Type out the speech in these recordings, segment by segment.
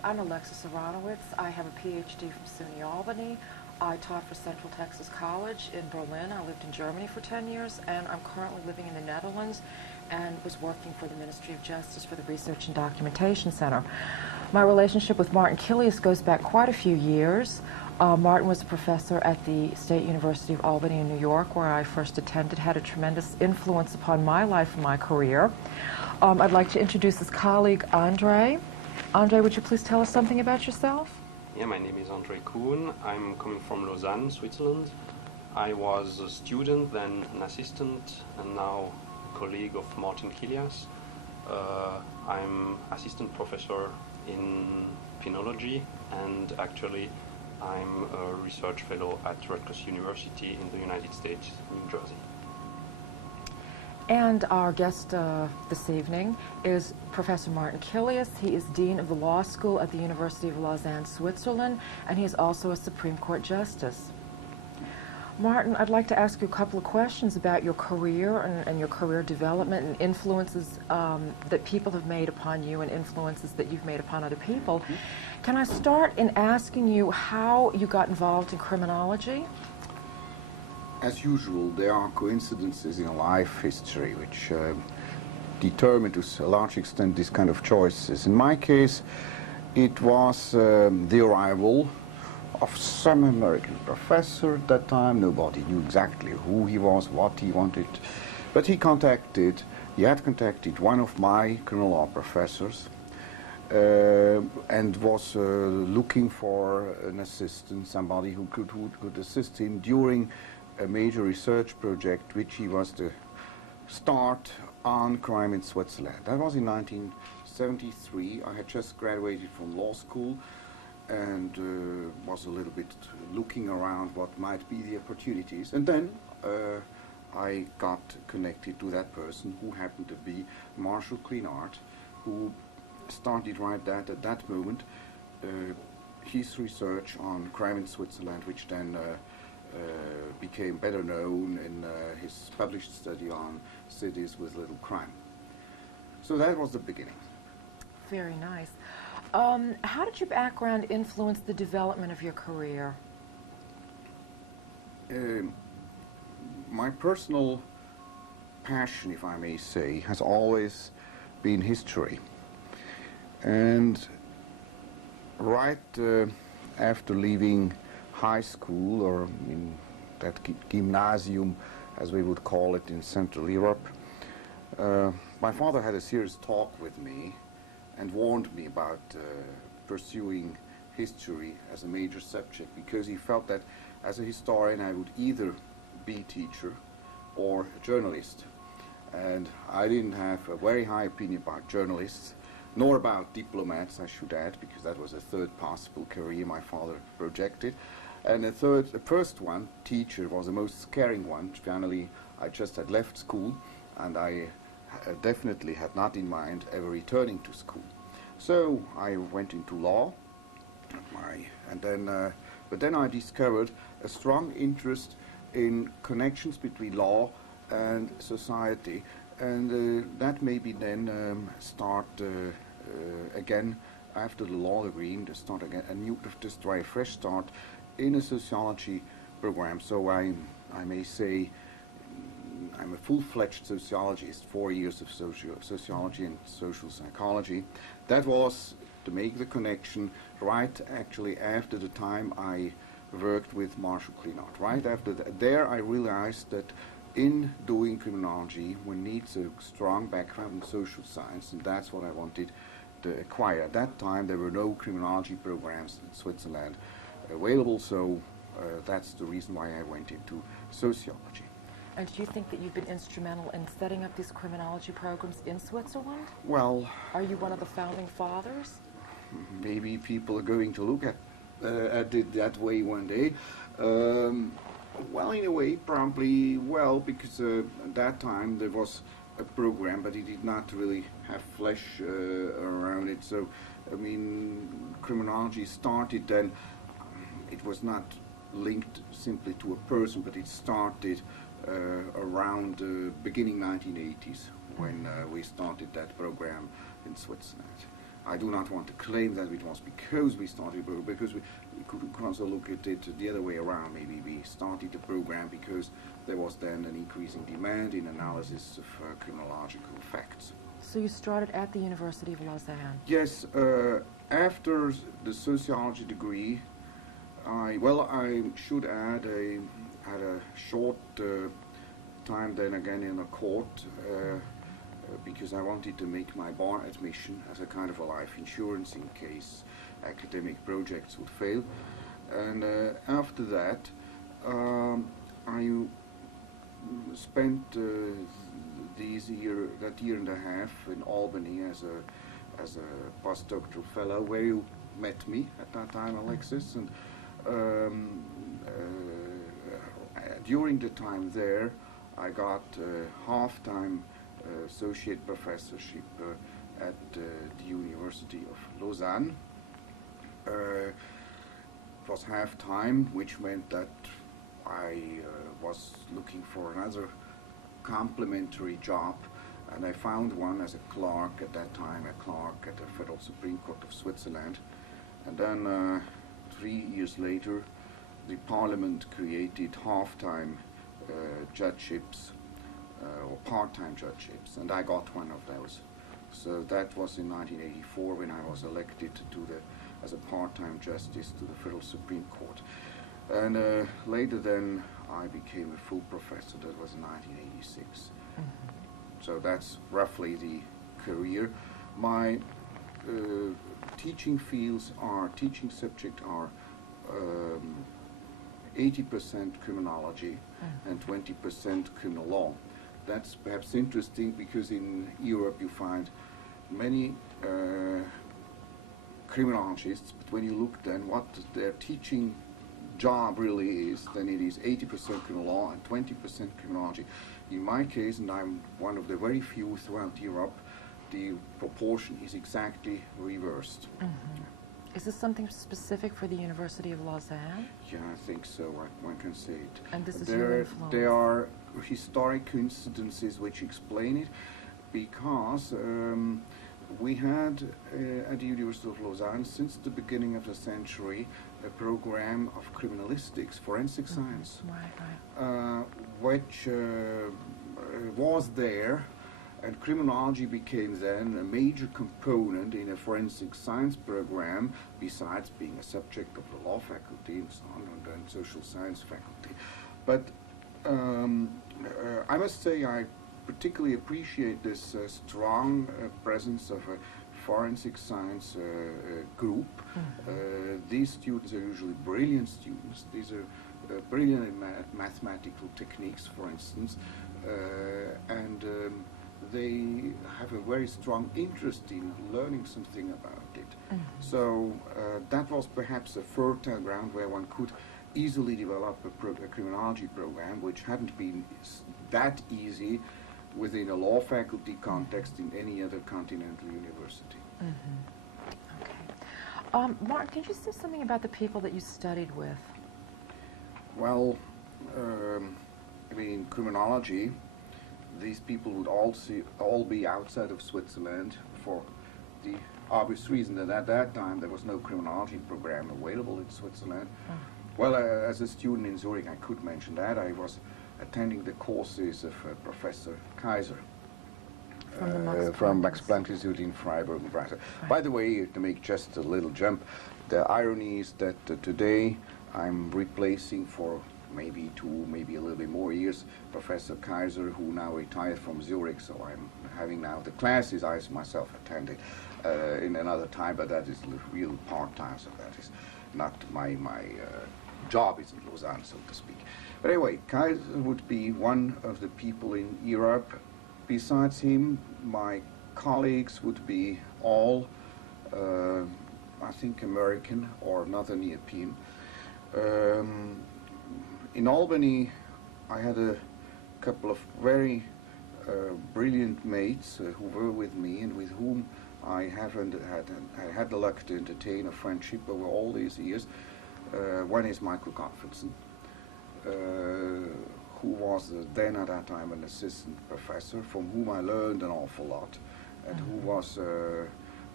I'm Alexis. I have a PhD from SUNY Albany. I taught for Central Texas College in Berlin. I lived in Germany for 10 years, and I'm currently living in the Netherlands and was working for the Ministry of Justice for the Research and Documentation Center. My relationship with Martin Killias goes back quite a few years. Martin was a professor at the State University of Albany in New York, where I first attended, had a tremendous influence upon my life and my career. I'd like to introduce his colleague, Andre. Andre, would you please tell us something about yourself? Yeah, my name is Andre Kuhn. I'm coming from Lausanne, Switzerland. I was a student, then an assistant, and now a colleague of Martin Killias. I'm assistant professor in Criminology, and actually I'm a research fellow at Rutgers University in the United States, New Jersey. And our guest this evening is Professor Martin Killias. He is Dean of the Law School at the University of Lausanne, Switzerland, and he is also a Supreme Court Justice. Martin, I'd like to ask you a couple of questions about your career and your career development and influences that people have made upon you and influences that you've made upon other people. Can I start in asking you how you got involved in criminology? As usual, there are coincidences in life history which determine to a large extent this kind of choices. In my case, it was the arrival of some American professor at that time. Nobody knew exactly who he was, what he wanted, but he had contacted one of my criminal law professors and was looking for an assistant, somebody who could assist him during a major research project which he was to start on crime in Switzerland. That was in 1973. I had just graduated from law school and was a little bit looking around what might be the opportunities. And then I got connected to that person who happened to be Marshall Cleanart, who started right at that moment his research on crime in Switzerland, which then became better known in his published study on cities with little crime. So that was the beginning. Very nice. How did your background influence the development of your career? My personal passion, if I may say, has always been history. And right after leaving high school, or in that gymnasium, as we would call it in Central Europe, my father had a serious talk with me and warned me about pursuing history as a major subject, because he felt that as a historian I would either be teacher or a journalist. And I didn't have a very high opinion about journalists, nor about diplomats, I should add, because that was a third possible career my father projected. And the first one, teacher, was the most scaring one. Finally, I just had left school, and I definitely had not in mind ever returning to school. So I went into law, but then I discovered a strong interest in connections between law and society, and that made me then start again after the law degree, to start again just try a fresh start in a sociology program. So I may say I'm a full-fledged sociologist, 4 years of sociology and social psychology. That was to make the connection right actually after the time I worked with Marshall Cleanart. Right after that, there I realized that in doing criminology one needs a strong background in social science, and that's what I wanted to acquire. At that time there were no criminology programs in Switzerland available, so that's the reason why I went into sociology. And do you think that you've been instrumental in setting up these criminology programs in Switzerland? Well, are you one of the founding fathers? Maybe people are going to look at it that way one day. Well, in a way, probably, well, because at that time there was a program, but it did not really have flesh around it. So, I mean, criminology started then. It was not linked simply to a person, but it started around beginning 1980s when we started that program in Switzerland. I do not want to claim that it was because we started the program, because we could also look at it the other way around. Maybe we started the program because there was then an increasing demand in analysis of criminological facts. So you started at the University of Lausanne? Yes, after the sociology degree, I should add, I had a short time then again in a court because I wanted to make my bar admission as a kind of a life insurance in case academic projects would fail. And after that, I spent that year and a half in Albany as a postdoctoral fellow, where you met me at that time, Alexis. And during the time there, I got half-time associate professorship at the University of Lausanne. It was half-time, which meant that I was looking for another complementary job, and I found one as a clerk at that time, a clerk at the Federal Supreme Court of Switzerland. And then 3 years later, the Parliament created half-time judgeships or part-time judgeships, and I got one of those. So that was in 1984 when I was elected as a part-time justice to the Federal Supreme Court. And later then I became a full professor. That was in 1986. Mm-hmm. So that's roughly the career. My teaching subject are 80% criminology and 20% criminal law. That's perhaps interesting because in Europe you find many criminologists, but when you look then what their teaching job really is, then it is 80% criminal law and 20% criminology. In my case, and I'm one of the very few throughout Europe, the proportion is exactly reversed. Mm-hmm. Is this something specific for the University of Lausanne? Yeah, I think so. One can say it. And this is your influence? There are historic coincidences which explain it, because we had at the University of Lausanne, since the beginning of the century, a program of criminalistics, forensic science, which was there, and criminology became then a major component in a forensic science program, besides being a subject of the law faculty and so on, and then social science faculty. But I must say I particularly appreciate this strong presence of a forensic science group. These students are usually brilliant students. These are brilliant in mathematical techniques, for instance, and they have a very strong interest in learning something about it. So that was perhaps a fertile ground where one could easily develop a criminology program, which hadn't been that easy within a law faculty context in any other continental university. Okay. Mark, can you say something about the people that you studied with? Well, I mean, in criminology, these people would all be outside of Switzerland for the obvious reason that at that time there was no criminology program available in Switzerland. Well, as a student in Zurich, I could mention that. I was attending the courses of Professor Kaiser from Max Planck Institute in Freiburg. By the way, to make just a little jump, the irony is that today I'm replacing for maybe 2, maybe a little bit more years, Professor Kaiser, who now retired from Zurich, so I'm having now the classes I myself attended in another time, but that is real part-time, so that is not my job is in Lausanne, so to speak. But anyway, Kaiser would be one of the people in Europe. Besides him, my colleagues would be all, I think, American or Northern European. In Albany, I had a couple of very brilliant mates who were with me and with whom I had the luck to entertain a friendship over all these years. One is Michael Gottfriedson, who was then at that time an assistant professor, from whom I learned an awful lot, and who was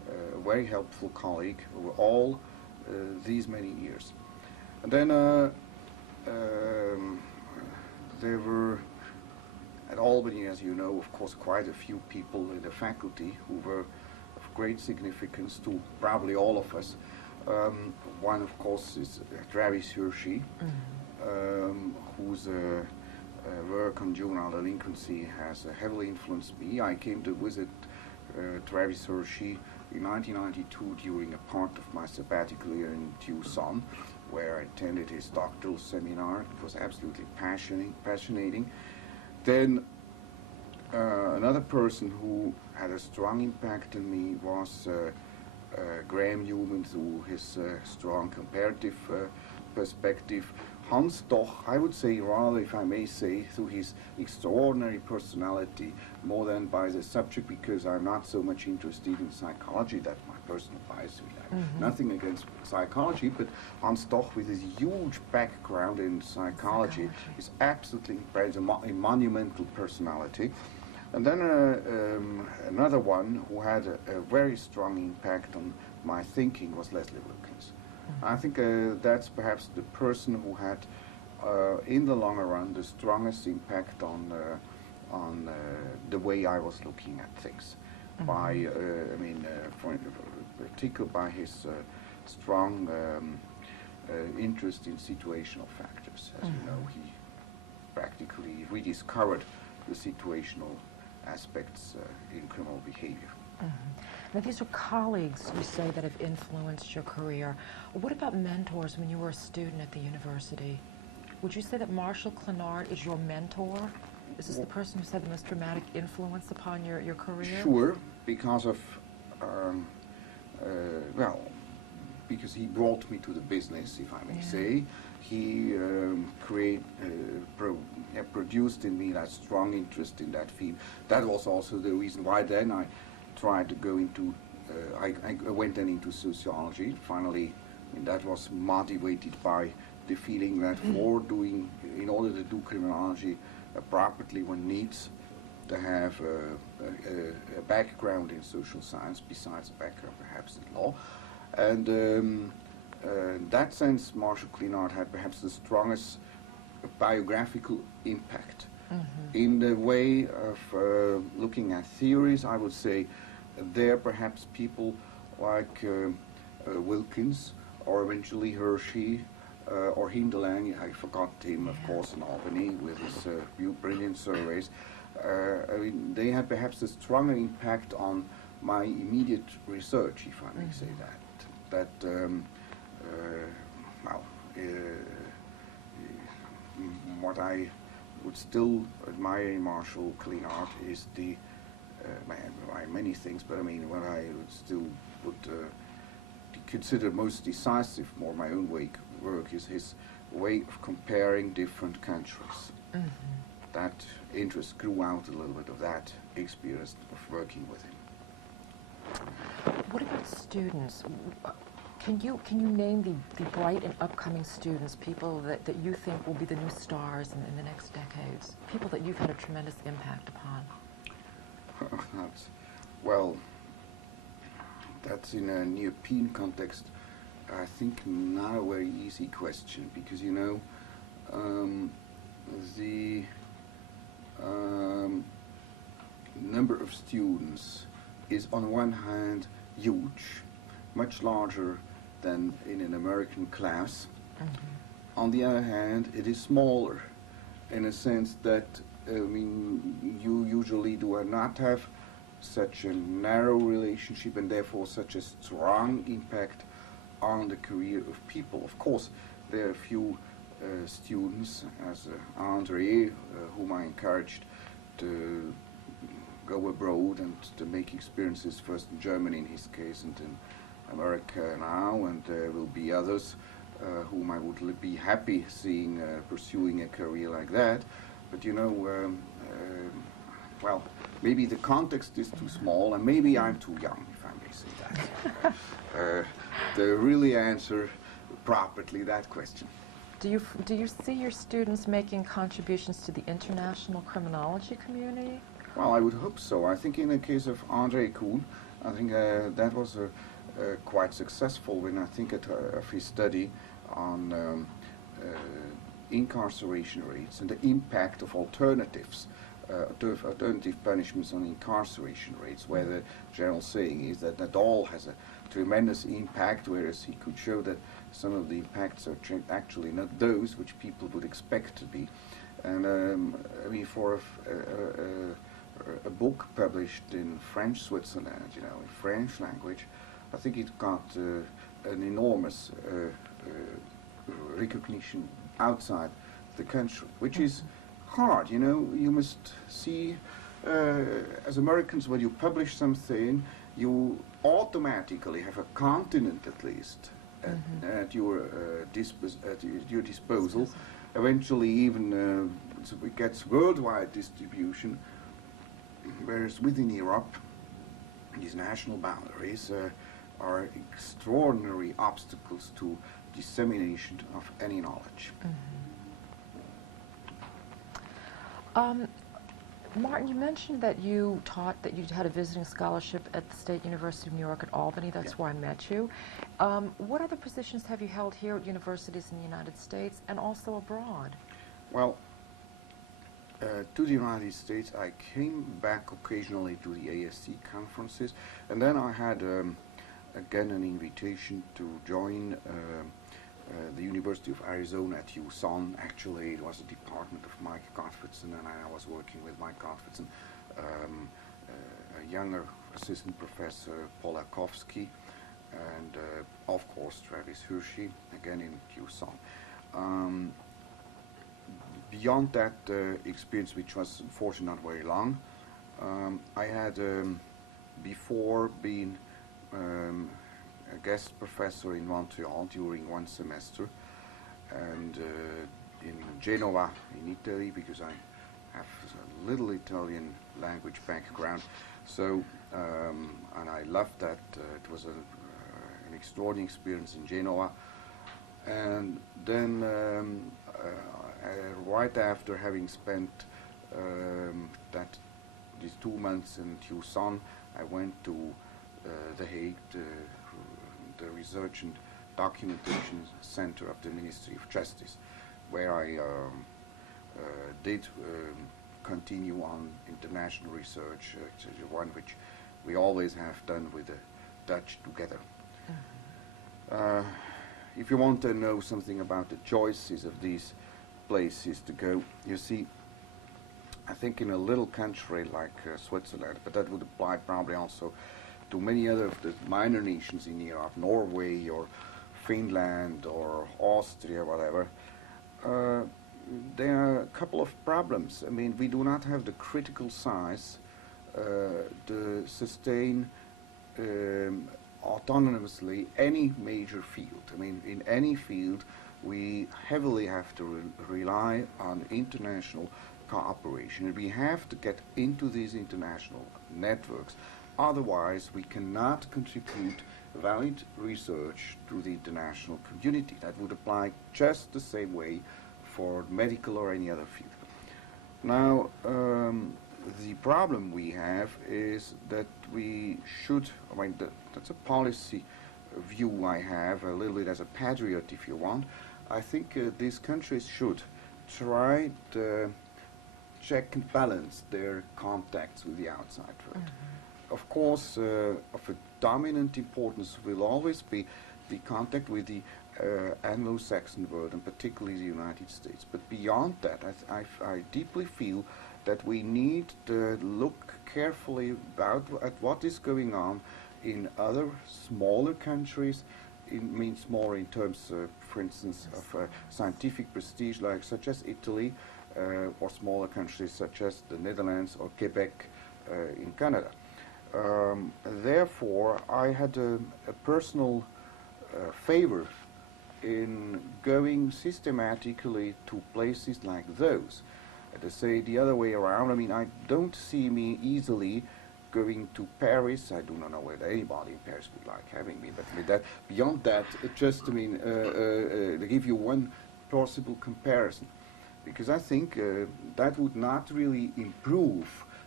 a very helpful colleague over all these many years. And then there were at Albany, as you know, of course, quite a few people in the faculty who were of great significance to probably all of us. One, of course, is Travis Hershey, whose work on juvenile delinquency has heavily influenced me. I came to visit Travis Hershey in 1992 during a part of my sabbatical year in Tucson, where I attended his doctoral seminar. It was absolutely passionating. Then another person who had a strong impact on me was Graham Newman, through his strong comparative perspective. Hans Doch, I would say rather, if I may say, through his extraordinary personality, more than by the subject, because I'm not so much interested in psychology. That's my personal bias. Nothing against psychology, but Hans Doch, with his huge background in psychology. Is absolutely a monumental personality. And then another one who had a very strong impact on my thinking was Leslie Wilkins. I think that's perhaps the person who had, in the long run, the strongest impact on the way I was looking at things. By, particularly by his strong interest in situational factors. As you know, he practically rediscovered the situational aspects in criminal behavior. Now, these are colleagues, you say, that have influenced your career. What about mentors when you were a student at the university? Would you say that Marshall Clinard is your mentor? Is this the person who's had the most dramatic influence upon your career? Sure, because of, because he brought me to the business, if I may say. He produced in me that strong interest in that field. That was also the reason why then I tried to go into, I went then into sociology. Finally, that was motivated by the feeling that in order to do criminology appropriately, one needs to have a background in social science, besides a background perhaps in law. And in that sense, Marshall Clinard had perhaps the strongest biographical impact. In the way of looking at theories, I would say there perhaps people like Wilkins, or eventually Hershey, or Hindelang. I forgot him, of course, in Albany with his brilliant surveys. I mean, they had perhaps a stronger impact on my immediate research, if I may say that. What I would still admire in Marshall Clinard is the many things, but I mean what I still would consider most decisive, more my own work, is his way of comparing different countries. That interest grew out a little bit of that experience of working with him. What about students? Can you name the bright and upcoming students, people that you think will be the new stars in the next decades, people that you've had a tremendous impact upon? That's in an European context, I think, not a very easy question, because, you know, the number of students is on one hand huge, much larger than in an American class. On the other hand, it is smaller, in a sense that, you usually do not have such a narrow relationship and therefore such a strong impact on the career of people. Of course, there are a few students, as Andre, whom I encouraged to go abroad and to make experiences, first in Germany in his case and in America now, and there will be others whom I would be happy seeing pursuing a career like that. But you know, maybe the context is too small, and maybe I'm too young, if I may say that, to really answer properly that question. Do you see your students making contributions to the international criminology community? Well, I would hope so. I think in the case of Andre Kuhn, I think that was quite successful when I think of his study on incarceration rates and the impact of alternatives, alternative punishments on incarceration rates, where the general saying is that that all has a tremendous impact, whereas he could show that some of the impacts are actually not those which people would expect to be. And I mean, for a book published in French Switzerland, you know, in French language, I think it got an enormous recognition outside the country, which is hard. You know, you must see, as Americans, when you publish something, you automatically have a continent at least at your disposal. Eventually, even it gets worldwide distribution. Whereas within Europe, these national boundaries are extraordinary obstacles to dissemination of any knowledge. Martin, you mentioned that you taught, that you had a visiting scholarship at the State University of New York at Albany. That's where I met you. What other positions have you held here at universities in the United States and also abroad? Well, to the United States, I came back occasionally to the ASC conferences, and then I had again an invitation to join the University of Arizona at Tucson. Actually, it was a department of Mike Gottfriedson, and I was working with Mike Gottfriedson, a younger assistant professor, Polakowski, and of course Travis Hershey, again in Tucson. Beyond that experience, which was unfortunately not very long, I had before been a guest professor in Montreal during one semester, and in Genova in Italy, because I have a little Italian language background. So, and I loved that. It was an extraordinary experience in Genova. And then right after having spent these 2 months in Tucson, I went to The Hague, the Research and Documentation Center of the Ministry of Justice, where I did continue on international research, one which we always have done with the Dutch together. If you want to know something about the choices of these places to go, you see, I think in a little country like Switzerland, but that would apply probably also to many other of the minor nations in Europe, Norway or Finland or Austria, whatever, there are a couple of problems. I mean, we do not have the critical size to sustain autonomously any major field. I mean, in any field, we heavily have to rely on international cooperation, and we have to get into these international networks. Otherwise, we cannot contribute valid research to the international community. That would apply just the same way for medical or any other field. Now, the problem we have is that we should, I mean, that's a policy view I have, a little bit as a patriot, if you want. I think these countries should try to check and balance their contacts with the outside world. Of course, of a dominant importance will always be the contact with the Anglo-Saxon world, and particularly the United States. But beyond that, I deeply feel that we need to look carefully at what is going on in other smaller countries. It means more in terms, for instance, of scientific prestige, like such as Italy, or smaller countries such as the Netherlands or Quebec in Canada. Therefore, I had a personal favor in going systematically to places like those. To say the other way around, I mean, I don't see me easily going to Paris. I do not know whether anybody in Paris would like having me, but with that, beyond that, just, I mean, to give you one plausible comparison, because I think that would not really improve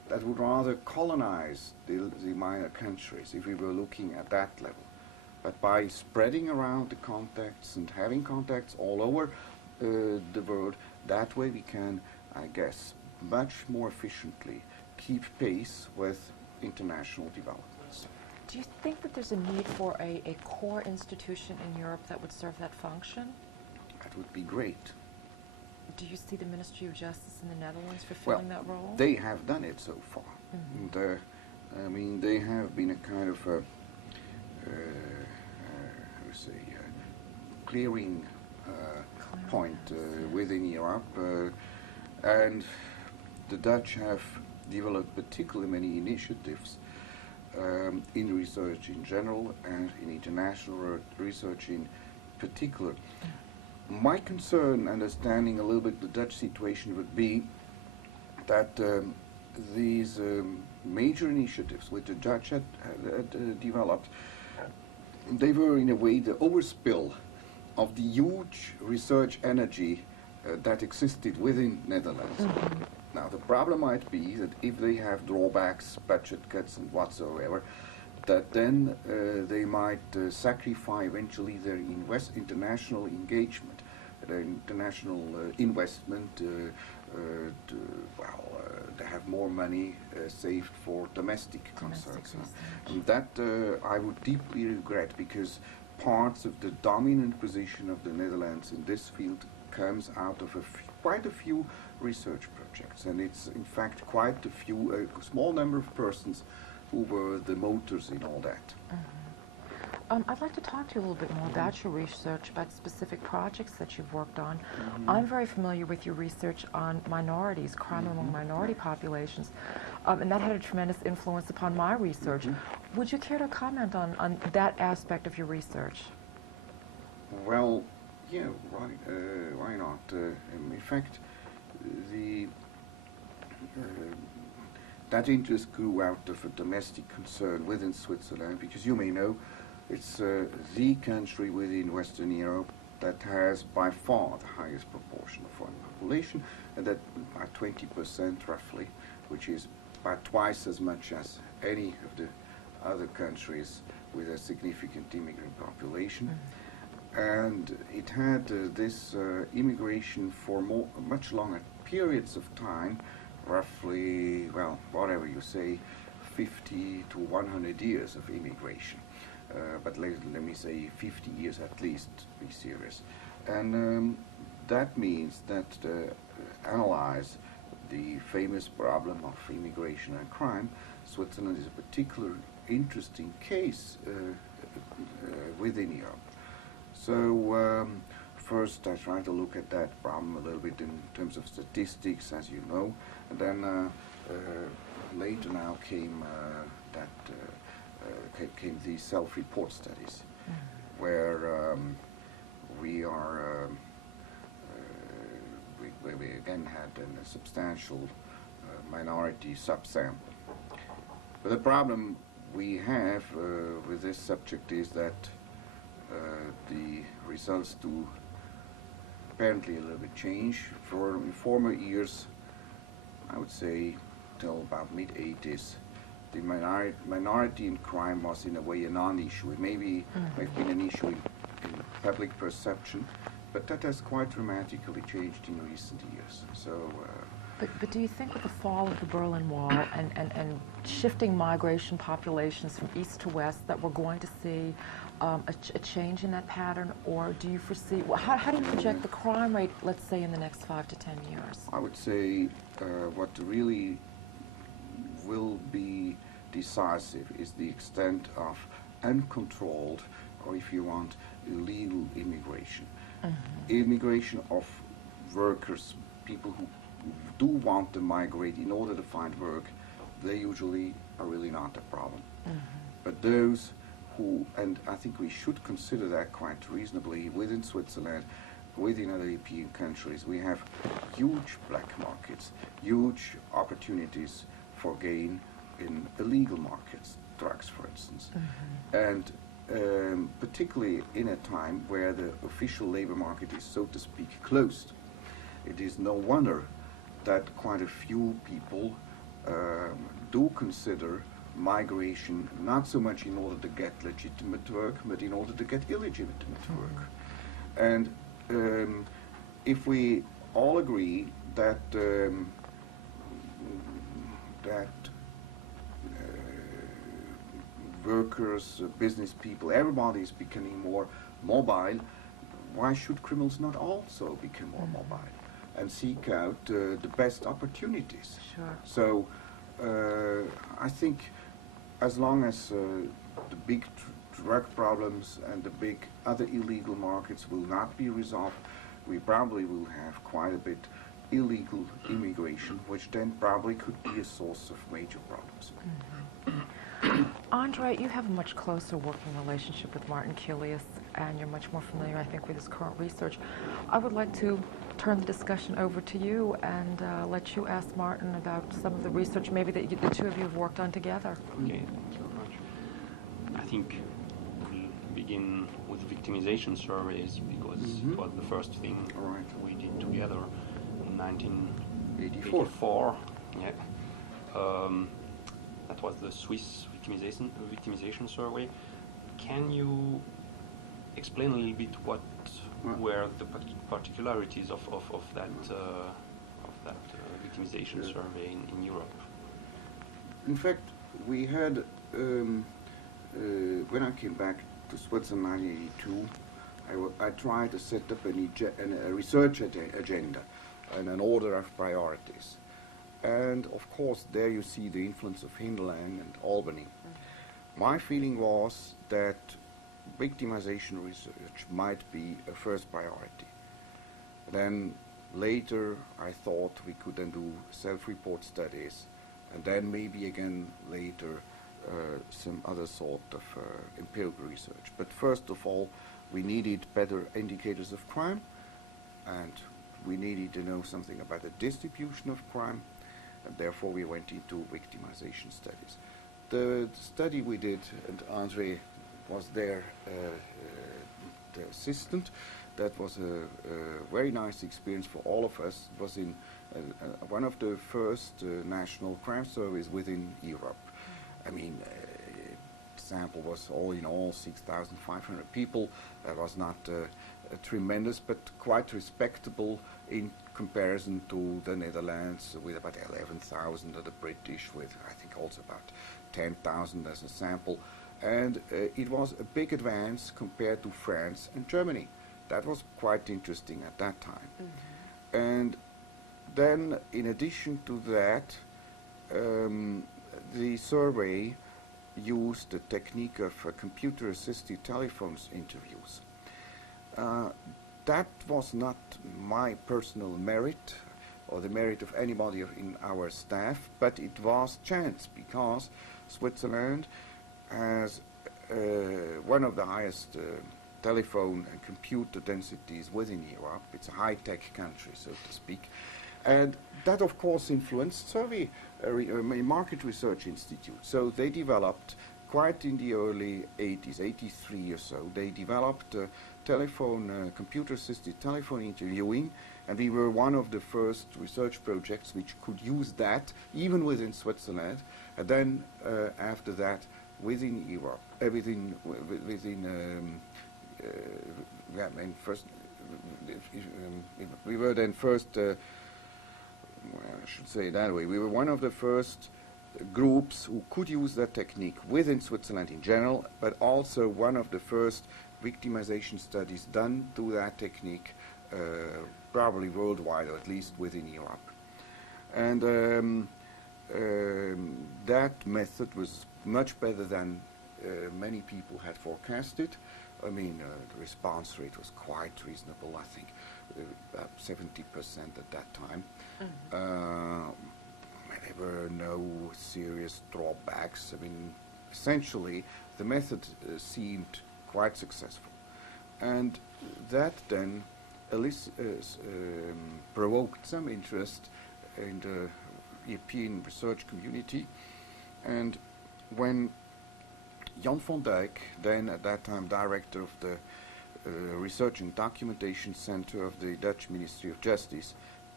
that would rather colonize the minor countries if we were looking at that level. But by spreading around the contacts and having contacts all over the world, that way we can, I guess, much more efficiently keep pace with international developments. Do you think that there's a need for a core institution in Europe that would serve that function? That would be great. Do you see the Ministry of Justice in the Netherlands fulfilling that role? They have done it so far. And, I mean, they have been a kind of a, clearing point within Europe, and the Dutch have developed particularly many initiatives in research in general and in international research in particular. My concern, understanding a little bit the Dutch situation, would be that these major initiatives which the Dutch had developed, they were in a way the overspill of the huge research energy that existed within Netherlands. Now the problem might be that if they have drawbacks, budget cuts and whatsoever, that then they might sacrifice eventually their international engagement, their international investment, they have more money saved for domestic concerns. And that I would deeply regret, because parts of the dominant position of the Netherlands in this field comes out of quite a few research projects, and it's in fact quite a few, a small number of persons who were the motors in all that. I'd like to talk to you a little bit more about your research, about specific projects that you've worked on. I'm very familiar with your research on minorities, crime among minority populations, and that had a tremendous influence upon my research. Would you care to comment on that aspect of your research? Well, yeah, why not? In fact, that interest grew out of a domestic concern within Switzerland, because you may know it's the country within Western Europe that has by far the highest proportion of foreign population, and that by 20% roughly, which is about twice as much as any of the other countries with a significant immigrant population. And it had this immigration for much longer periods of time, roughly, well, whatever you say, 50 to 100 years of immigration. But let me say 50 years at least, to be serious. And that means that analyze the famous problem of immigration and crime, Switzerland is a particular interesting case within Europe. So first I try to look at that problem a little bit in terms of statistics, as you know, and then later now came came these self-report studies, where we again had a substantial minority subsample. But the problem we have with this subject is that the results do apparently a little bit change. In former years, I would say till about mid-80s, the minority in crime was in a way a non-issue. It maybe have been an issue in public perception, but that has quite dramatically changed in recent years. So. But do you think with the fall of the Berlin Wall and shifting migration populations from east to west that we're going to see a change in that pattern, or do you foresee, how do you project the crime rate, let's say, in the next 5 to 10 years? I would say what really will be decisive is the extent of uncontrolled, or if you want, illegal immigration. Immigration of workers, people who do want to migrate in order to find work, they usually are really not a problem. But those who, and I think we should consider that quite reasonably within Switzerland, within other European countries, we have huge black markets, huge opportunities for gain in illegal markets, drugs for instance. And particularly in a time where the official labor market is, so to speak, closed. It is no wonder that quite a few people do consider migration not so much in order to get legitimate work, but in order to get illegitimate work. And if we all agree that workers, business people, everybody is becoming more mobile, why should criminals not also become more mobile and seek out the best opportunities? Sure. So I think as long as the big drug problems and the big other illegal markets will not be resolved, we probably will have quite a bit illegal immigration, which then probably could be a source of major problems. Andre, you have a much closer working relationship with Martin Killias, and you're much more familiar, I think, with his current research. I would like to turn the discussion over to you and let you ask Martin about some of the research maybe that the two of you have worked on together. Okay, thank you very much. I think we'll begin with victimization surveys because it was the first thing we did together in 1984. Yeah. That was the Swiss victimization survey. Can you explain a little bit what were the particularities of that victimization survey in Europe? In fact, we had when I came back to Switzerland in 1982, I tried to set up a research agenda and an order of priorities. And of course, there you see the influence of Hinterland and Albany. My feeling was that victimization research might be a first priority. Then later, I thought we could then do self-report studies, and then maybe again later some other sort of empirical research. But first of all, we needed better indicators of crime, and we needed to know something about the distribution of crime, and therefore we went into victimization studies. The study we did, and Andre was there, the assistant, that was a very nice experience for all of us. It was in one of the first national crime surveys within Europe. I mean, sample was all in all 6,500 people. That was not tremendous, but quite respectable in comparison to the Netherlands with about 11,000, or the British with I think also about 10,000 as a sample. And it was a big advance compared to France and Germany. That was quite interesting at that time. And then in addition to that, the survey used the technique of computer-assisted telephones interviews. That was not my personal merit or the merit of anybody in our staff, but it was chance because Switzerland has one of the highest telephone and computer densities within Europe. It's a high-tech country, so to speak. And that, of course, influenced survey market research institute. So they developed, quite in the early 80s, 83 or so, they developed computer-assisted telephone interviewing, and we were one of the first research projects which could use that, even within Switzerland, and then after that, within Europe, we were then first, I should say it that way, we were one of the first groups who could use that technique within Switzerland in general, but also one of the first victimization studies done through that technique, probably worldwide, or at least within Europe. And that method was much better than many people had forecasted. I mean, the response rate was quite reasonable, I think, about 70% at that time. There were no serious drawbacks. I mean, essentially, the method seemed quite successful. And that then provoked some interest in the European research community. And when Jan van Dijk, then at that time director of the Research and Documentation Center of the Dutch Ministry of Justice,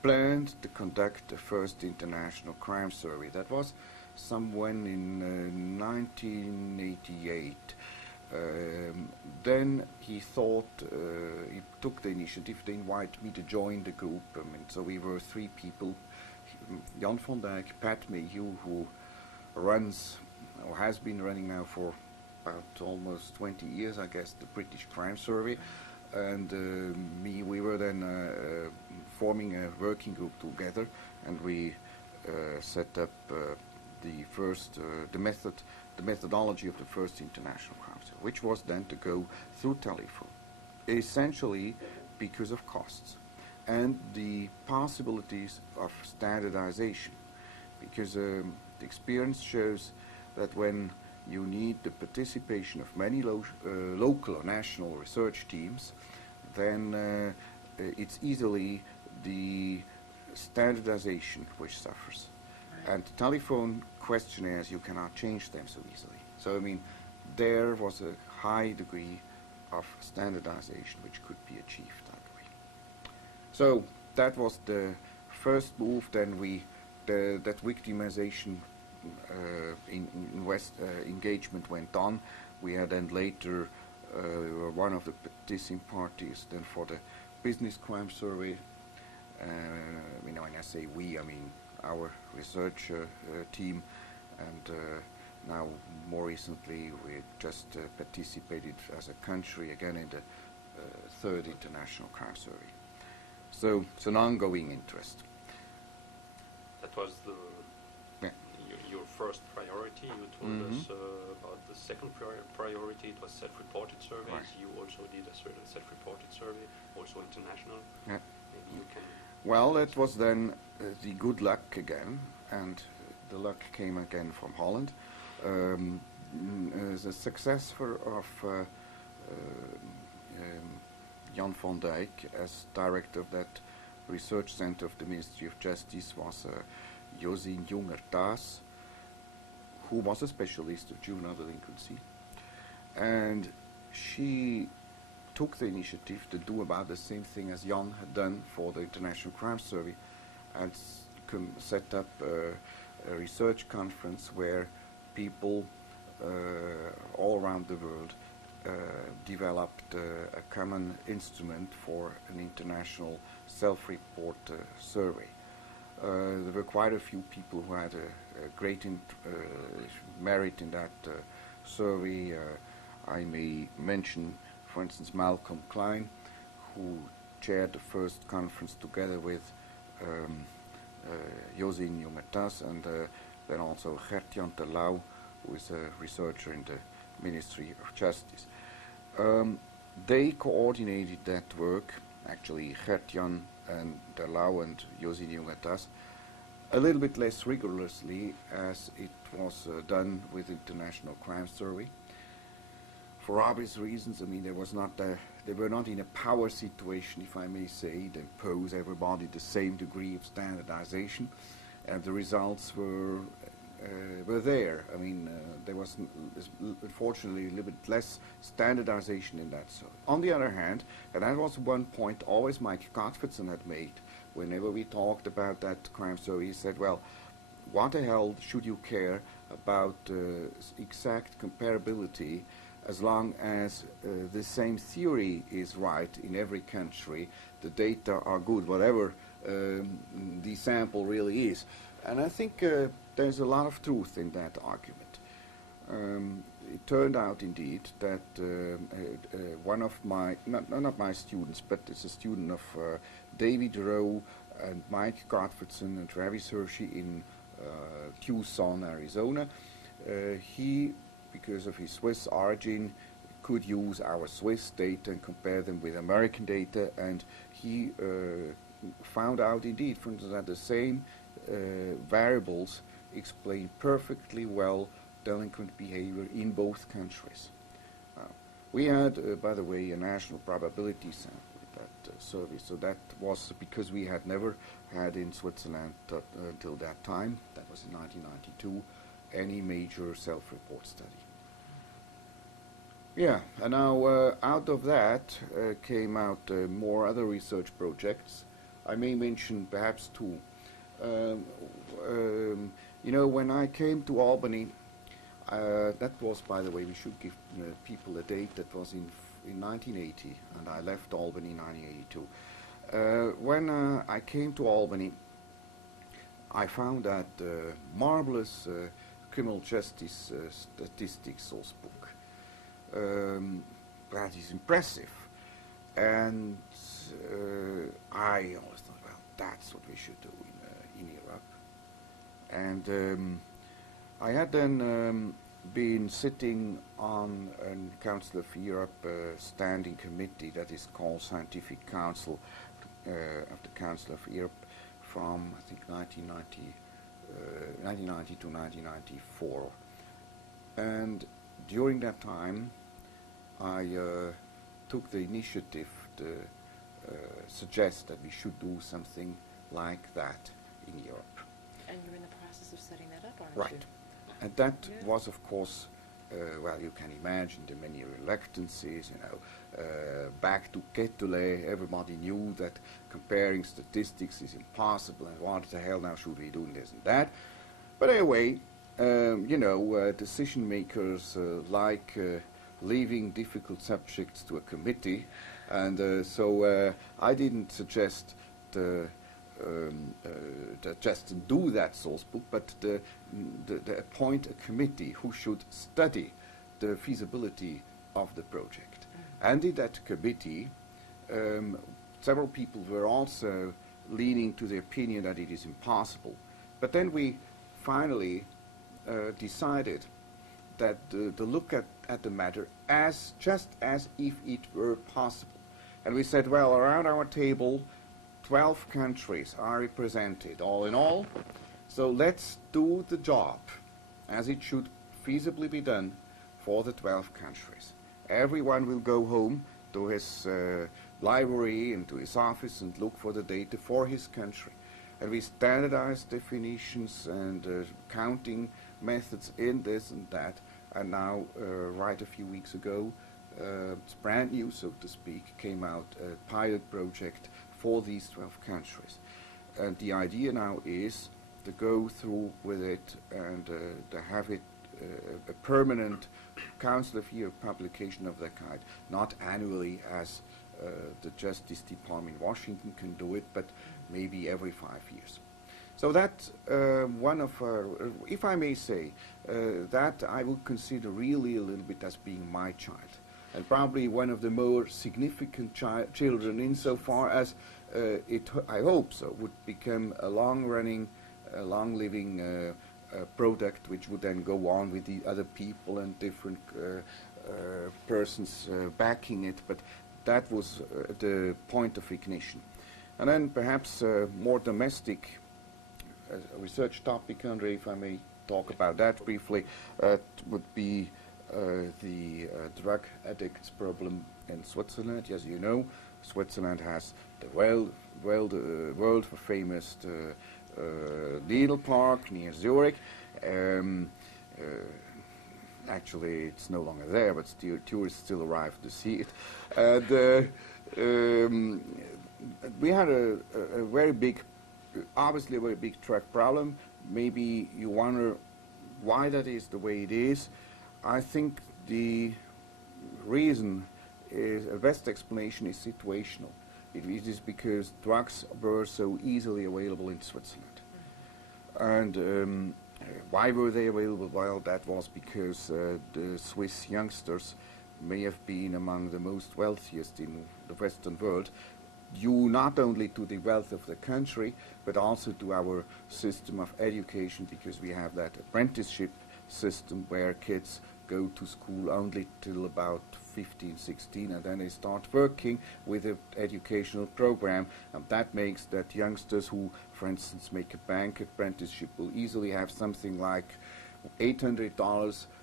planned to conduct the first international crime survey. That was somewhere in 1988. Then he thought, he took the initiative to invite me to join the group. I mean, so we were 3 people, Jan van Dijk, Pat Mayhew, who runs, or has been running now for about almost 20 years, I guess, the British Crime Survey, and me. We were then forming a working group together, and we set up the first, the methodology of the first international crime survey, which was then to go through telephone, essentially because of costs and the possibilities of standardization, because the experience shows that when you need the participation of many local or national research teams, then it's easily the standardization which suffers. Right. And telephone questionnaires, you cannot change them so easily. So, I mean, there was a high degree of standardization which could be achieved that way. So, that was the first move. Then that victimization engagement went on. We had then later we were one of the participating parties then for the business crime survey. When I say we, I mean our research team, and now more recently we just participated as a country again in the third international crime survey. So it's an ongoing interest. That was your first priority. You told us about the second priority. It was self-reported surveys. Right. You also did a certain self-reported survey, also international. Yeah. Maybe you can... Well, that was then the good luck again, and the luck came again from Holland. The successor of Jan van Dijk as director of that research center of the Ministry of Justice was Josine Junger-Thas, who was a specialist of juvenile delinquency, and she took the initiative to do about the same thing as Jan had done for the International Crime Survey, and set up a research conference where people all around the world developed a common instrument for an international self-report survey. There were quite a few people who had a great merit in that survey. I may mention, for instance, Malcolm Klein, who chaired the first conference together with Josine Junger-Thas, and then also Gert-Jan Terlouw, who is a researcher in the Ministry of Justice. They coordinated that work, actually Gert-Jan and Terlouw and Josine Junger-Thas, a little bit less rigorously as it was done with International Crime Survey. For obvious reasons, I mean, they were not in a power situation, if I may say, to impose everybody the same degree of standardization, and the results were there. I mean, there was unfortunately a little bit less standardization in that. So, on the other hand, and that was one point always Mike Gottfredson had made whenever we talked about that crime survey. He said, well, what the hell should you care about exact comparability as long as the same theory is right in every country, the data are good, whatever the sample really is. And I think there's a lot of truth in that argument. It turned out indeed that one of my, not my students, but it's a student of David Rowe and Mike Gottfredson and Travis Hershey in Tucson, Arizona. He, because of his Swiss origin, could use our Swiss data and compare them with American data, and he found out indeed, for instance, that the same variables explain perfectly well delinquent behavior in both countries. We had, by the way, a national probability sample with that survey, so that was because we had never had in Switzerland until that time, that was in 1992, any major self-report study. Yeah, and now out of that came out more other research projects. I may mention perhaps two. You know, when I came to Albany, that was, by the way, we should give people a date, that was in 1980, and I left Albany in 1982. When I came to Albany, I found that marvelous criminal justice statistics source book. That is impressive. And I always thought, well, that's what we should do in Europe. And I had then been sitting on a Council of Europe standing committee that is called Scientific Council of the Council of Europe from, I think, 1990 to 1994. And during that time, I took the initiative to suggest that we should do something like that in Europe. And you're in the process of setting that up, aren't you? Right. And that was, of course, well, you can imagine the many reluctances, you know. Back to Ketule, everybody knew that comparing statistics is impossible, and what the hell now should we do this and that. But anyway, you know, decision makers like leaving difficult subjects to a committee, and so I didn't suggest just do that source book, but the appoint a committee who should study the feasibility of the project. And in that committee, several people were also leaning to the opinion that it is impossible. But then we finally decided that to look at the matter as just as if it were possible. And we said, well, around our table, 12 countries are represented, all in all. So let's do the job as it should feasibly be done for the 12 countries. Everyone will go home to his library and to his office and look for the data for his country. And we standardized definitions and counting methods in this and that. And now, right a few weeks ago, it's brand new, so to speak, came out a pilot project for these 12 countries. And the idea now is to go through with it and to have it a permanent Council of Europe publication of that kind, not annually as the Justice Department in Washington can do it, but maybe every 5 years. So that's one of, if I may say, that I would consider really a little bit as being my child, and probably one of the more significant children insofar as it, I hope so, would become a long-running, long-living product which would then go on with the other people and different persons backing it, but that was the point of ignition. And then perhaps more domestic research topic, Andre, if I may talk about that briefly, would be the drug addicts problem in Switzerland. As you know, Switzerland has the world famous Needle Park near Zurich. Actually, it's no longer there, but still, tourists still arrive to see it. And we had a very big, obviously a very big drug problem. Maybe you wonder why that is the way it is. I think the reason is, a best explanation is situational. It is because drugs were so easily available in Switzerland. And why were they available? Well, that was because the Swiss youngsters may have been among the most wealthiest in the Western world, due not only to the wealth of the country, but also to our system of education, because we have that apprenticeship system where kids go to school only till about 15, 16, and then they start working with an educational program, and that makes that youngsters who, for instance, make a bank apprenticeship will easily have something like $800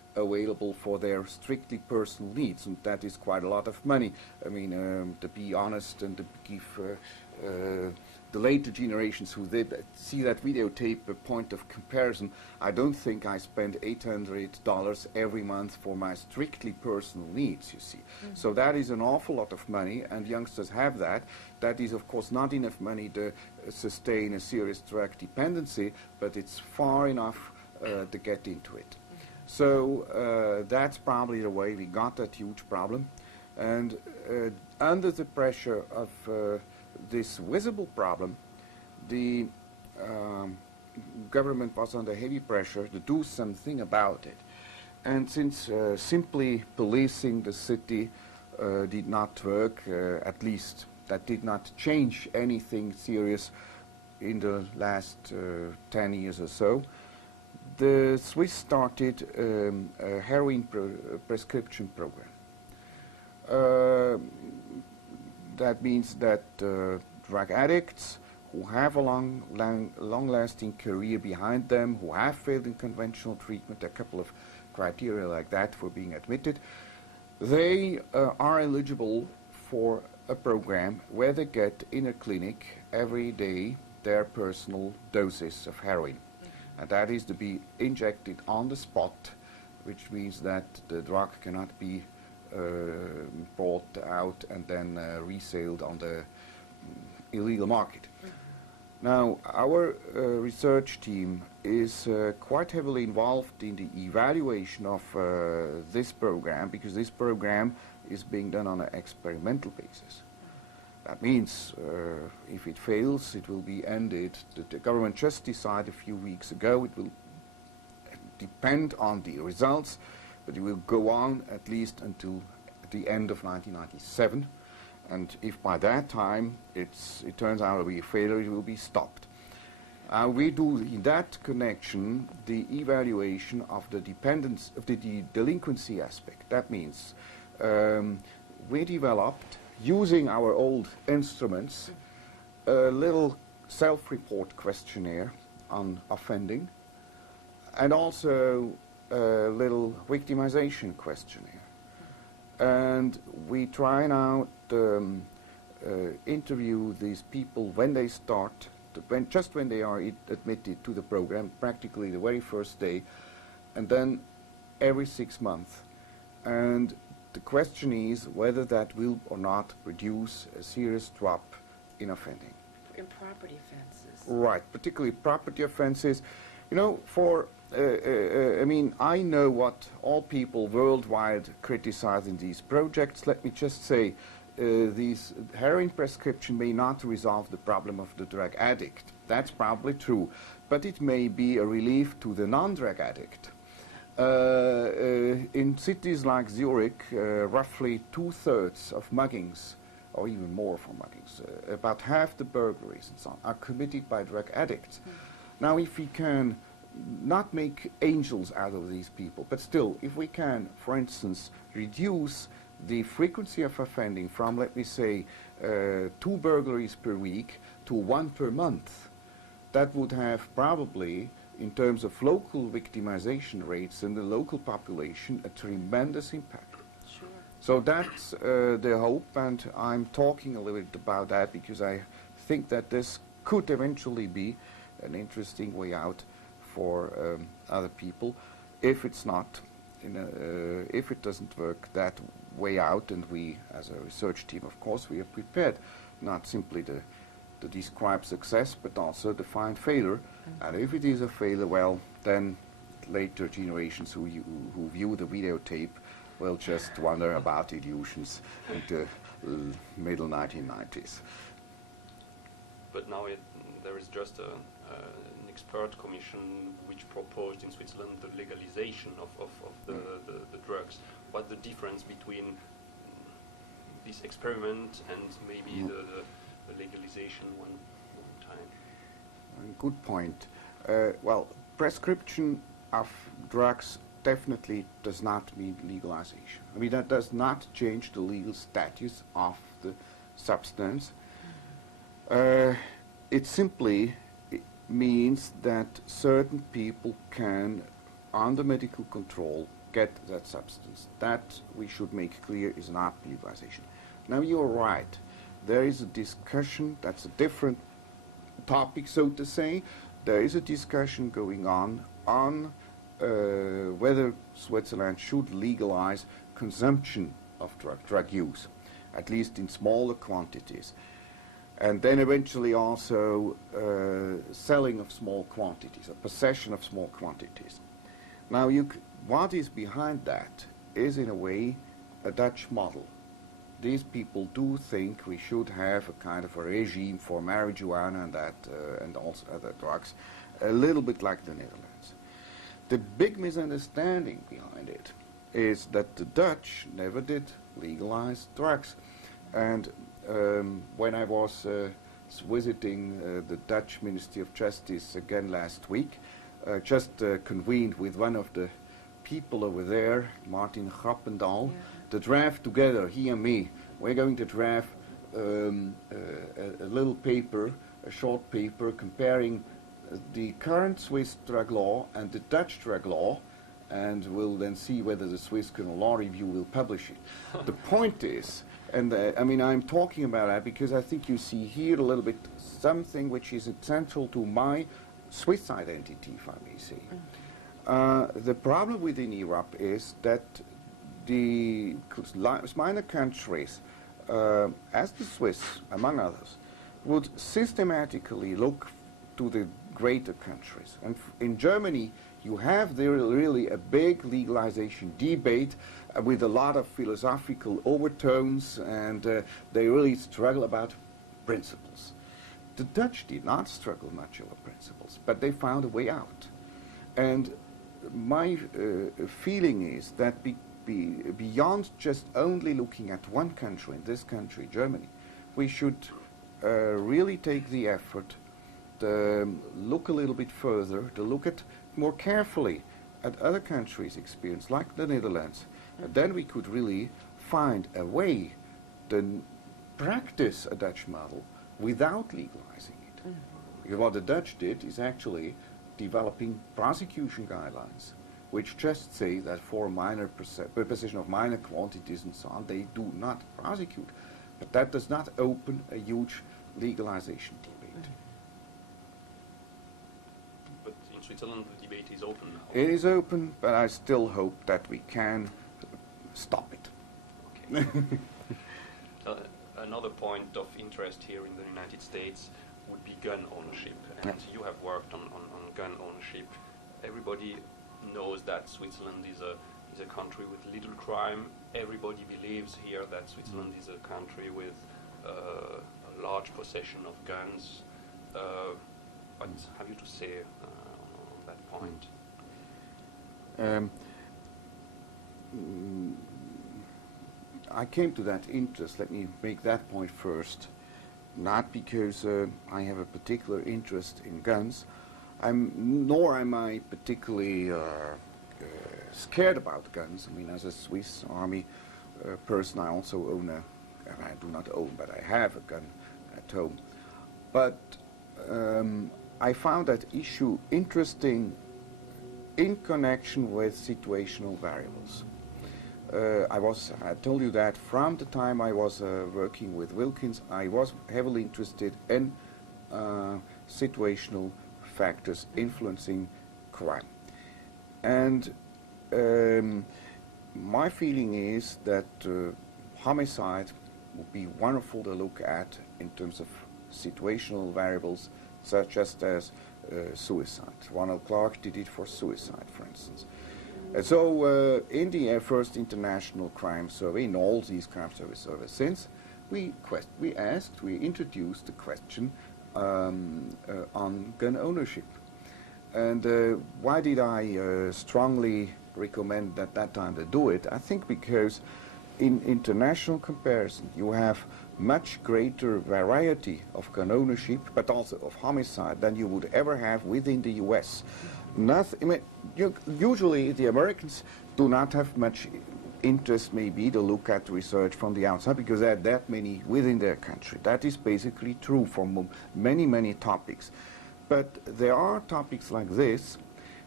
available for their strictly personal needs, and that is quite a lot of money. I mean, to be honest and to give the later generations who did see that videotape a point of comparison, I don't think I spend $800 every month for my strictly personal needs, you see. Mm-hmm. So that is an awful lot of money, and youngsters have that. That is, of course, not enough money to sustain a serious drug dependency, but it's far enough to get into it. Mm-hmm. So that's probably the way we got that huge problem. And under the pressure of this visible problem, the government was under heavy pressure to do something about it. And since simply policing the city did not work, at least that did not change anything serious in the last 10 years or so, the Swiss started a heroin prescription program. That means that drug addicts who have a long-lasting career behind them, who have failed in conventional treatment, a couple of criteria like that for being admitted, they are eligible for a program where they get in a clinic every day their personal doses of heroin. And that is to be injected on the spot, which means that the drug cannot be bought out and then resold on the illegal market. Now, our research team is quite heavily involved in the evaluation of this program, because this program is being done on an experimental basis. That means if it fails, it will be ended. The government just decided a few weeks ago it will depend on the results, but it will go on at least until the end of 1997. And if by that time it turns out to be a failure, it will be stopped. We do in that connection the evaluation of the dependence of the delinquency aspect. That means we developed, using our old instruments, a little self-report questionnaire on offending, and also a little victimization questionnaire. And we try now to interview these people when they start, just when they are admitted to the program, practically the very first day, and then every 6 months. And the question is whether that will or not produce a serious drop in offending. In property offenses. Right, particularly property offenses. You know, I mean, I know what all people worldwide criticize in these projects. Let me just say, these heroin prescription may not resolve the problem of the drug addict. That's probably true. But it may be a relief to the non-drug addict. In cities like Zurich, roughly 2/3 of muggings, or even more for muggings, about half the burglaries and so on, are committed by drug addicts. Now, if we can not make angels out of these people, but still, if we can, for instance, reduce the frequency of offending from, let me say, 2 burglaries per week to 1 per month, that would have probably, in terms of local victimization rates in the local population, a tremendous impact. Sure. So that's the hope, and I'm talking a little bit about that because I think that this could eventually be an interesting way out for other people. If it's not, if it doesn't work that way out, and we, as a research team, of course, we are prepared not simply to describe success, but also to find failure. Mm-hmm. And if it is a failure, well, then later generations who view the videotape will just wonder about illusions in the middle 1990s. But now there is just an expert commission which proposed in Switzerland the legalization of the drugs. What's the difference between this experiment and maybe the legalization one time? Good point. Well, prescription of drugs definitely does not mean legalization. I mean, that does not change the legal status of the substance. It simply means that certain people can, under medical control, get that substance. That we should make clear is not legalization. Now you're right. There is a discussion, that's a different topic, so to say. There is a discussion going on whether Switzerland should legalize consumption of drug use, at least in smaller quantities. And then eventually also selling of small quantities, a possession of small quantities. Now, what is behind that is, in a way, a Dutch model. These people do think we should have a kind of a regime for marijuana and that, and also other drugs, a little bit like the Netherlands. The big misunderstanding behind it is that the Dutch never did legalize drugs. And when I was visiting the Dutch Ministry of Justice again last week, just convened with one of the people over there, Martin Grappendal, to draft together, he and me. We're going to draft a little paper, a short paper, comparing the current Swiss drug law and the Dutch drug law, and we'll then see whether the Swiss Criminal Law Review will publish it. The point is, and I mean, I'm talking about that because I think you see here a little bit something which is essential to my Swiss identity, if I may say. The problem within Europe is that the minor countries, as the Swiss, among others, would systematically look to the greater countries. And in Germany, you have there really a big legalization debate with a lot of philosophical overtones, and they really struggle about principles. The Dutch did not struggle much over principles, but they found a way out. And my feeling is that beyond just only looking at one country, in this country, Germany, we should really take the effort to look a little bit further, to look at more carefully at other countries' experience, like the Netherlands. And then we could really find a way to practice a Dutch model without legalizing it. Because what the Dutch did is actually developing prosecution guidelines, which just say that for minor possession of minor quantities and so on, they do not prosecute. But that does not open a huge legalization debate. But in Switzerland, the debate is open now. It is open, but I still hope that we can stop it. Okay. Another point of interest here in the United States would be gun ownership. And you have worked on gun ownership. Everybody knows that Switzerland is a country with little crime. Everybody believes here that Switzerland is a country with a large possession of guns. What have you to say on that point? I came to that interest, let me make that point first, not because I have a particular interest in guns, nor am I particularly scared about guns. I mean, as a Swiss Army person, I also own I do not own, but I have a gun at home. But I found that issue interesting in connection with situational variables. I told you that from the time I was working with Wilkins, I was heavily interested in situational factors influencing crime. And my feeling is that homicide would be wonderful to look at in terms of situational variables, such as suicide. Ronald Clark did it for suicide, for instance. So in the first international crime survey, in all these crime surveys since, we introduced the question on gun ownership. And why did I strongly recommend at that time to do it? I think because in international comparison, you have much greater variety of gun ownership, but also of homicide, than you would ever have within the US. Usually the Americans do not have much interest maybe to look at research from the outside because there are that many within their country. That is basically true for many, many topics. But there are topics like this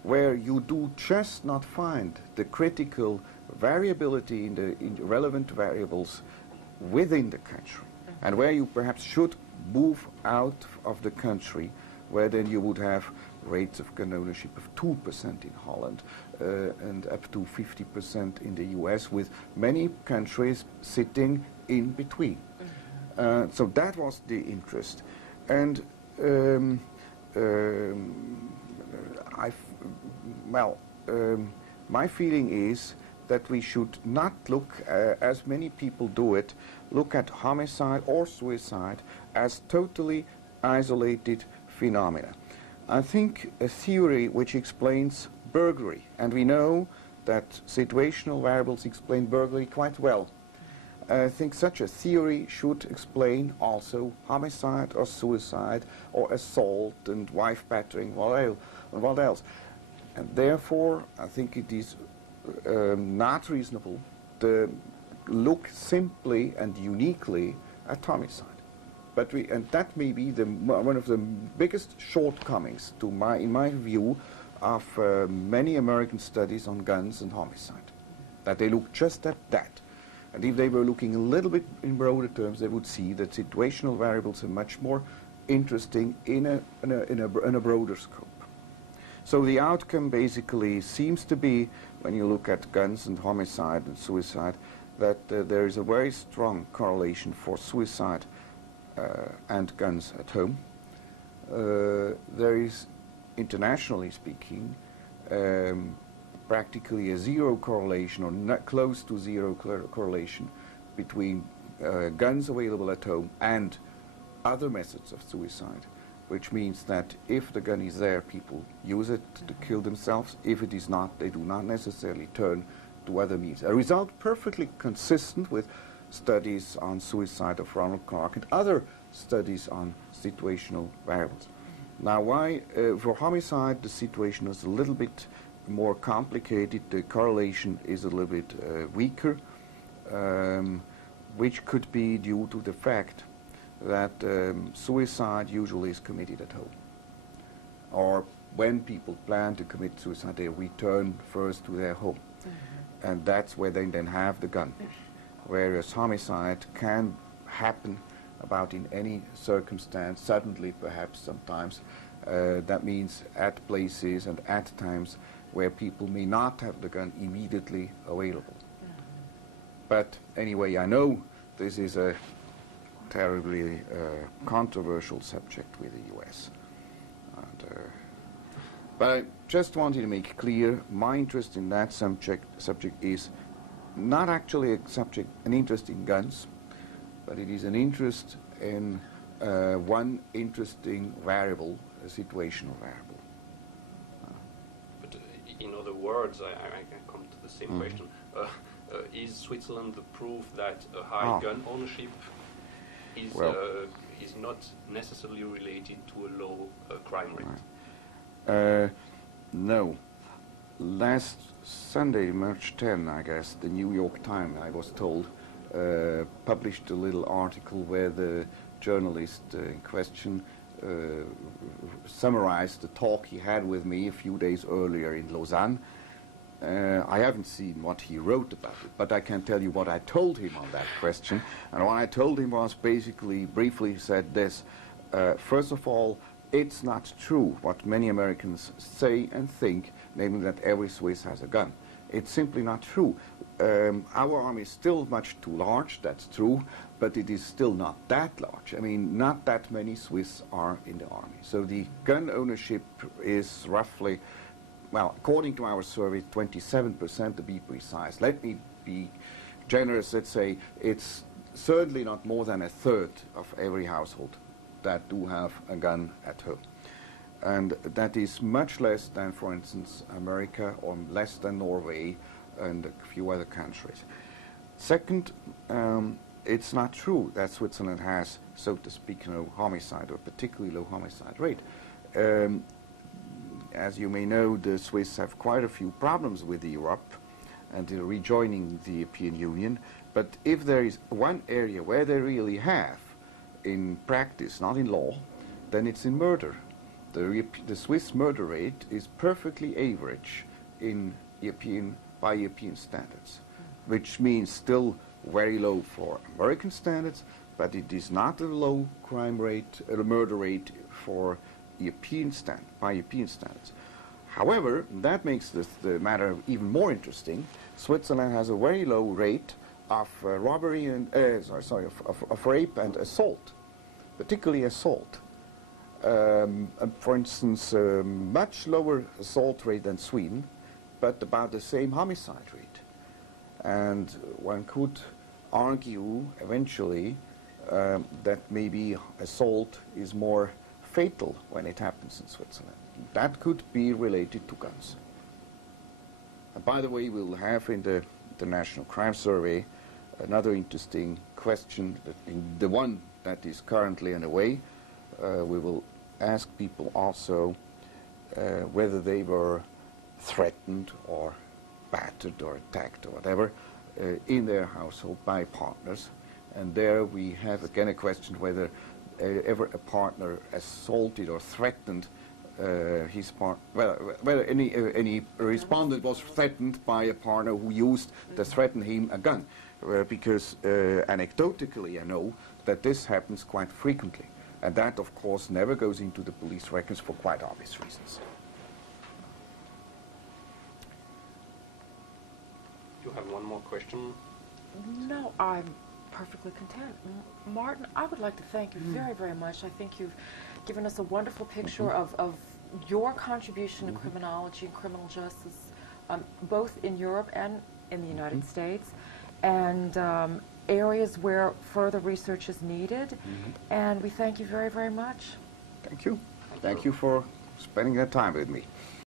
where you do just not find the critical variability in the relevant variables within the country, and where you perhaps should move out of the country, where then you would have rates of gun ownership of 2% in Holland and up to 50% in the US, with many countries sitting in between. So that was the interest. And my feeling is that we should not look, as many people do it, look at homicide or suicide as totally isolated phenomena. I think a theory which explains burglary, and we know that situational variables explain burglary quite well. I think such a theory should explain also homicide or suicide or assault and wife battering, what else. And therefore, I think it is not reasonable to look simply and uniquely at homicide. But and that may be one of the biggest shortcomings in my view of many American studies on guns and homicide, that they look just at that. And if they were looking a little bit in broader terms, they would see that situational variables are much more interesting in a broader scope. So the outcome basically seems to be, when you look at guns and homicide and suicide, that there is a very strong correlation for suicide and guns at home. There is, internationally speaking, practically a zero correlation, or not close to zero correlation, between guns available at home and other methods of suicide, which means that if the gun is there, people use it to kill themselves. If it is not, they do not necessarily turn to other means. A result perfectly consistent with studies on suicide of Ronald Clark and other studies on situational variables. Now, why for homicide the situation is a little bit more complicated, the correlation is a little bit weaker, which could be due to the fact that suicide usually is committed at home. Or when people plan to commit suicide, they return first to their home. And that's where they then have the gun. Whereas homicide can happen about in any circumstance, suddenly perhaps sometimes. That means at places and at times where people may not have the gun immediately available. But anyway, I know this is a terribly controversial subject with the US. But I just wanted to make clear my interest in that subject is not actually an interest in guns, but it is an interest in one interesting variable, a situational variable. But in other words, I can come to the same question. Is Switzerland the proof that a high gun ownership is not necessarily related to a low crime rate? No. Last Sunday, March 10, I guess, the New York Times, I was told, published a little article where the journalist in question summarized the talk he had with me a few days earlier in Lausanne. I haven't seen what he wrote about it, but I can tell you what I told him on that question. And what I told him was basically, briefly said this. First of all, it's not true what many Americans say and think, namely that every Swiss has a gun. It's simply not true. Our army is still much too large, that's true, but it is still not that large. I mean, not that many Swiss are in the army. So the gun ownership is roughly, well, according to our survey, 27% to be precise. Let me be generous, let's say it's certainly not more than a third of every household that do have a gun at home. And that is much less than, for instance, America, or less than Norway and a few other countries. Second, it's not true that Switzerland has, so to speak, no homicide, or particularly low homicide rate. As you may know, the Swiss have quite a few problems with Europe and rejoining the European Union. But if there is one area where they really have, in practice, not in law, then it's in murder. the Swiss murder rate is perfectly average in by European standards, which means still very low for American standards, but it is not a low crime rate, murder rate for by European standards. However, that makes the matter even more interesting. Switzerland has a very low rate of robbery and of rape and assault, particularly assault. For instance, much lower assault rate than Sweden, but about the same homicide rate. And one could argue eventually that maybe assault is more fatal when it happens in Switzerland. That could be related to guns. And by the way, we'll have in the National Crime Survey another interesting question, in the one that is currently underway. We will ask people also whether they were threatened or battered or attacked or whatever in their household by partners. And there we have again a question whether ever a partner assaulted or threatened his partner, whether any respondent was threatened by a partner who used to threaten him a gun. Because anecdotally I know that this happens quite frequently. And that, of course, never goes into the police records for quite obvious reasons. You have one more question? No, I'm perfectly content. Martin, I would like to thank you very, very much. I think you've given us a wonderful picture of your contribution to criminology and criminal justice, both in Europe and in the United States, and areas where further research is needed. And we thank you very, very much. Thank you. Thank you for spending that time with me.